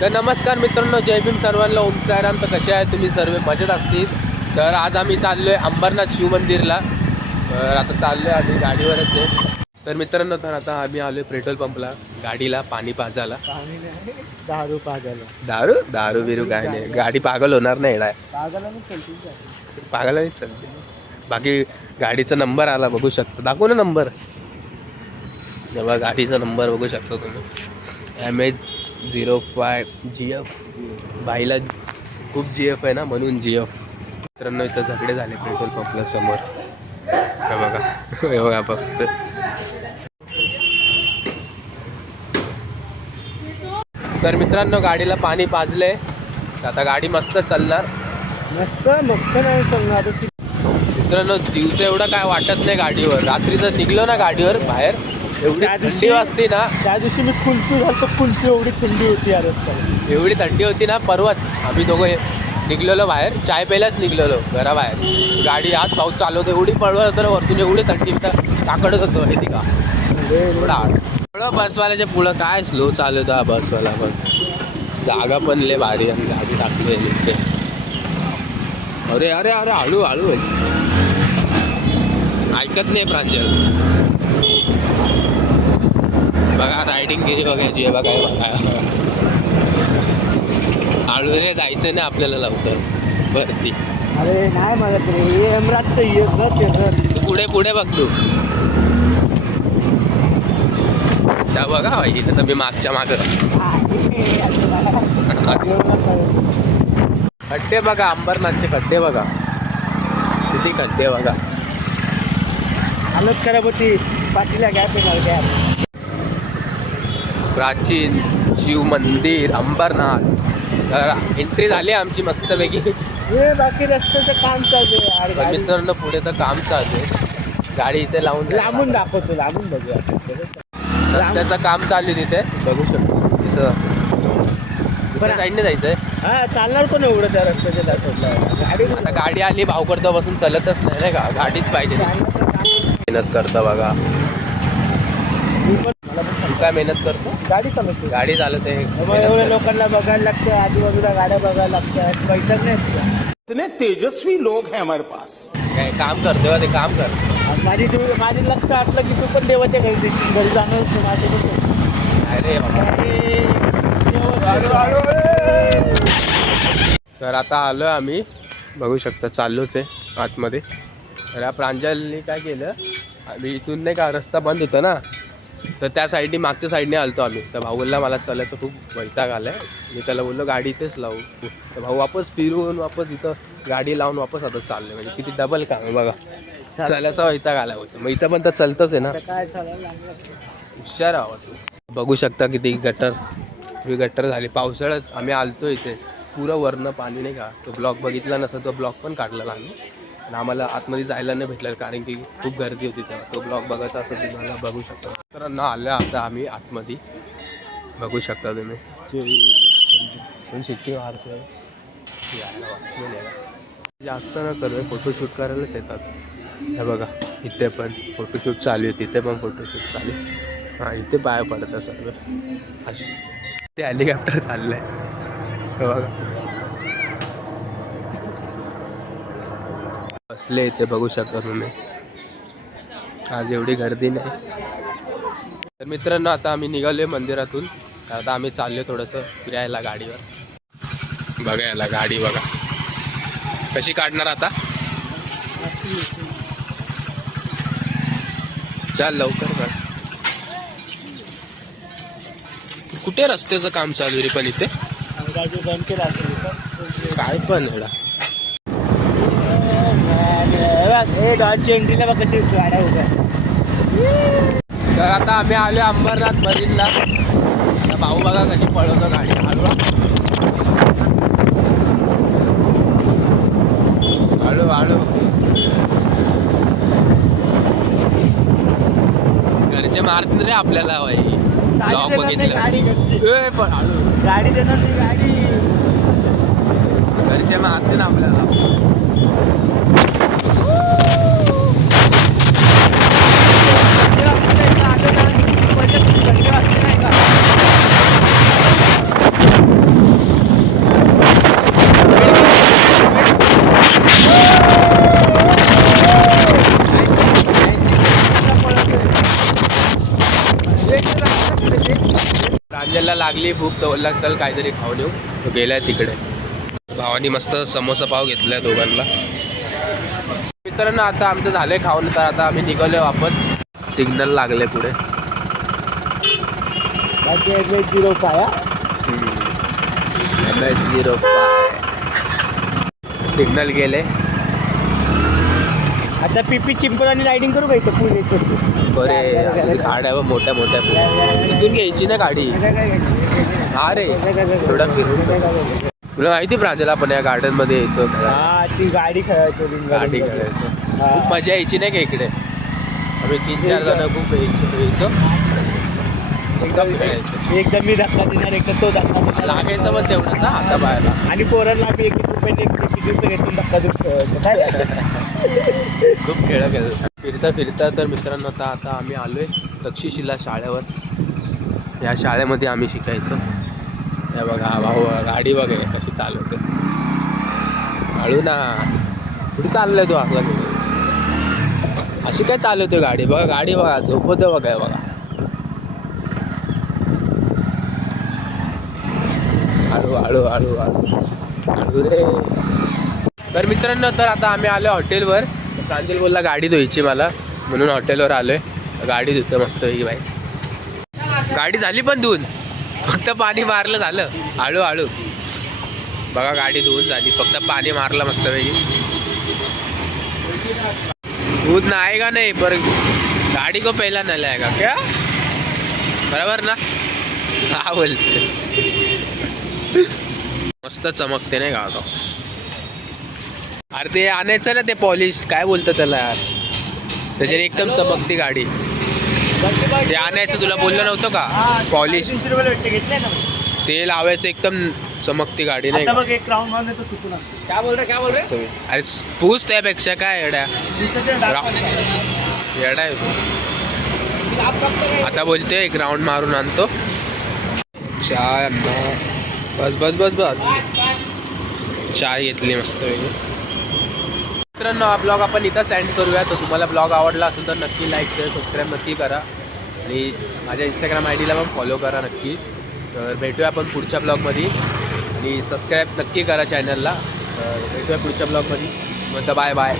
तर नमस्कार मित्रांनो, जय भीम सर्वांना, ओम साईराम. तर कसे आहे तुम्ही सर्व? मजेत असतील. तर आज आम्ही चाललो आहे अंबरनाथ शिवमंदिरला. तर आता चाललो आहे, आधी गाडीवरच आहे. तर मित्रांनो, तर आता आम्ही आलो आहे पेट्रोल पंपला गाडीला पाणी पाजायला. दारू पाजायला. दारू दारू बिरू काय नाही, गाडी पागल होणार नाही. पागल नाही चालते. बाकी गाडीचा नंबर आला बघू शकता, दाखवू ना नंबर. जेव्हा गाडीचा नंबर बघू शकता तुम्ही, MH05 GF. बाईला खूप GF आहे ना, म्हणून GF. मित्रांनो, इथं झगडे झाले पेट्रोल पंपला समोर. हे बघा, हे बघा फक्त. तर मित्रांनो, गाडीला पाणी पाजले. आता गाडी मस्त चालणार. मस्त नाही चालणार. मित्रांनो, दिवस एवढं काय वाटत नाही गाडीवर. रात्री जर निघलो ना गाडीवर बाहेर, एवढी थंडी वाजते ना. त्या दिवशी मी कुल्फी घालतो, कुल्फी एवढी थंडी होती या रस्त्याला. एवढी थंडी होती ना. परवाच आम्ही दोघं निघलेलो बाहेर, चाय प्यायलाच निघलेलो घराबाहेर. गाडी आज पाऊस चालू होतो, एवढी पळवत होतं ना वरतून, एवढी थंडी काकडत होतो माहिती का. एवढं बसवाल्याच्या पुढं काय स्लो चालवतो हा बसवाला. बघ, जागा पण लय भारी आणि गाडी टाकली निघते. अरे अरे अरे, हळू हळू ऐकत नाही प्रांजल. बघा रायडिंग गिरी बघायची आहे. बघा हळू रे, जायचं नाही आपल्याला लवकर वरती. अरे नाही मला तरी हेमराजचं येत. तू पुढे पुढे बघ तू. त्या बघा भाई, तर मी मागच्या मागं. खड्डे बघा, अंबरनाथचे खड्डे बघा, किती खड्डे बघा. हालत खराब होती. पाठीला गॅप येणार, गॅप. प्राचीन शिव मंदिर अंबरनाथ. तर एंट्री झाली आमची मस्तपैकी. हे बाकी रस्त्याचं काम चालू आहे. मित्रांनो, पुढे तर काम चालू आहे. गाडी इथे लावून लांबून दाखवतो, लांबून बघूया. रस्त्याचं काम चालू आहे तिथे, बघू शकतो. साईडने जायचंय. हा, चालणार पण एवढं त्या रस्त्याच्या त्या साईडला. गाडी आता गाडी आली, भाऊ करता बसून चलतच नाही का, गाडीच पाहिजे. मेहनत करता बघा. काय मेहनत करतो, गाडी चालवतो. गाडी चालत आहे. एवढ्या लोकांना बघायला लागतं, आजूबाजूला गाड्या बघायला लागतात. पैसा नाही. इतने तेजस्वी लोग हैं हमारे पास. काय काम करतो ते काम कर. माझे लक्ष आटलं की तू पण देवाच्या घरी देशील. घरी जाणार माझे. अरे तर आता आलो आम्ही, बघू शकता, चाललोच आहे आतमध्ये. तर या प्रांजलनी काय केलं, आम्ही इथून नाही का रस्ता बंद होता ना, तर त्या साईडने मागच्या साईडने आलतो आम्ही. तर भाऊ बोलला मला चालायचं खूप वैताग आला आहे. मी त्याला बोललो गाडी इथेच लावू. तर भाऊ वापस फिरून वापस इथं गाडी लावून वापस आता चालले. म्हणजे किती डबल काम आहे बघा. चालायचा वैताग आला होता. मग इथं पण तर चलतच आहे ना. काय चालायला हुशार आहोत तू. बघू शकता किती गटर झाली. पावसाळ्यात आम्ही आलतो इथे, पुरं वरनं पाणी नाही का. तो ब्लॉक बघितला नसता, तो ब्लॉक पण काढलेला आम्ही. आणि आम्हाला आतमध्ये जायला नाही भेटलं, कारण की खूप गर्दी होती तेव्हा. तो ब्लॉक बघायचा असं तुम्हाला बघू शकता. तर न आलं आता आम्ही आतमध्ये, बघू शकता तुम्ही. पण शिट्टी मारतोय जास्त ना. सर्व फोटोशूट करायलाच येतात. हे बघा, इथे पण फोटोशूट चालू आहे, तिथे पण फोटोशूट चालू आहे. हां, इथे पाया पडतं सर्व अशी. ते हेलिकॉप्टर चाललं आहे. हे बघा, बसले इथे, बघू शकता तुम्ही. आज एवढी गर्दी नाही. तर मित्रांनो, आता आम्ही निघालो मंदिरातून. आता आम्ही चाललो थोडंसं फिरायला गाडीवर. बघा याला गाडी बघा कशी काढणार आता. चल लवकर कर. कुठे रस्त्याचं काम चालू रे पण इथे काय पण एवढा. कशी गाड्या होत्या. तर आता आम्ही आलो अंबरनाथ मरीनला. भाऊ बघा कशी पळवतो गाडी. हळू हळू. घरचे मारतील रे आपल्याला बाई. ब्लॉक बघितलं पण हळू गाडी देणार नाही. गाडी घरचे मारतील आपल्याला. लागली भूक तर बोलला चल काहीतरी खाऊन येऊ. तो गेलाय तिकडे. भावानी मस्त समोसा पाव घेतलाय दोघांना. मित्रांनो आता आमचं झालंय खाऊन तर आता आम्ही निघालोय वापस. सिग्नल लागले पुढे. 05 सिग्नल गेले. आता पिपी चिंपळाने रायडिंग करू का इथं पुण्याचं? बरे गाड्या व मोठ्या मोठ्या इथून घ्यायची ना गाडी. हा रे थोडा फिरून तुला माहिती प्रांजला आपण या गार्डन मध्ये यायचो. हा ती गाडी खेळायचो. गाडी खेळायचो. खूप मजा यायची नाही का इकडे. आम्ही 3-4 जण खूप यायचो. एकदम मी धक्का देणार, एकदा तो धक्का देणार. लागायचं पण तेवढंच आता बाहेरला. आणि पोरांना आम्ही 1 रुपयाने घेतून धक्का देऊन खेळायचो. काय खूप खेळ खेळतो. फिरता फिरता तर मित्रांनो आता आम्ही आलोय तक्षशिला शाळेवर. या शाळेमध्ये आम्ही शिकायचो. हे बघा भाऊ गाडी वगैरे कशी चालवते. हळू ना कुठे चाललंय तो आपला. अशी काय चालवते गाडी बघा. गाडी बघा झोपवतं बघा. बघा हळू हळू हळू हळू हळू रे. तर मित्रांनो तर आता आम्ही आलो हॉटेलवर. प्रांजल बोलला गाडी धुवायची मला म्हणून हॉटेलवर आलोय. गाडी धुतो मस्त ही बाई. गाडी झाली पण धुवून. फक्त पाणी मारलं झालं. हळू हळू बघा गाडी धुवून झाली. फक्त पाणी मारलं मस्त पैकी. दूध नाही का नाही पर गाडी को पहिला नाही लायगा क्या बरोबर ना. हा बोलते मस्त चमकते नाही का. अरे ते आणायचं ना ते पॉलिश काय बोलतं त्याला यार. त्याच्याने एकदम चमकती गाडी. ते आणायचं तुला बोललं नव्हतं का पॉलिश. 300 रुपये घेतले ना. ते लावायचं एकदम चमकती गाडी नाही. बघ एक राऊंड मारून तो सुकून. काय बोल रे अरे पूछ त्यापेक्षा काय येड्या येडा आहे तू. आता बोलते एक राऊंड मारून आणतो. चाय बस बस बस बस चाय घेतली मस्त वेगळी. मित्रांनो हा ब्लॉग आपण इथं एंड करूया. तर तुम्हाला ब्लॉग आवडला असेल तर नक्की लाईक शेअर सबस्क्राईब नक्की करा. आणि माझ्या इंस्टाग्राम आयडीला पण फॉलो करा नक्की. तर भेटूया आपण पुढच्या ब्लॉगमध्ये. आणि सबस्क्राईब नक्की करा चॅनलला. भेटूया पुढच्या ब्लॉगमध्ये. मग बाय बाय.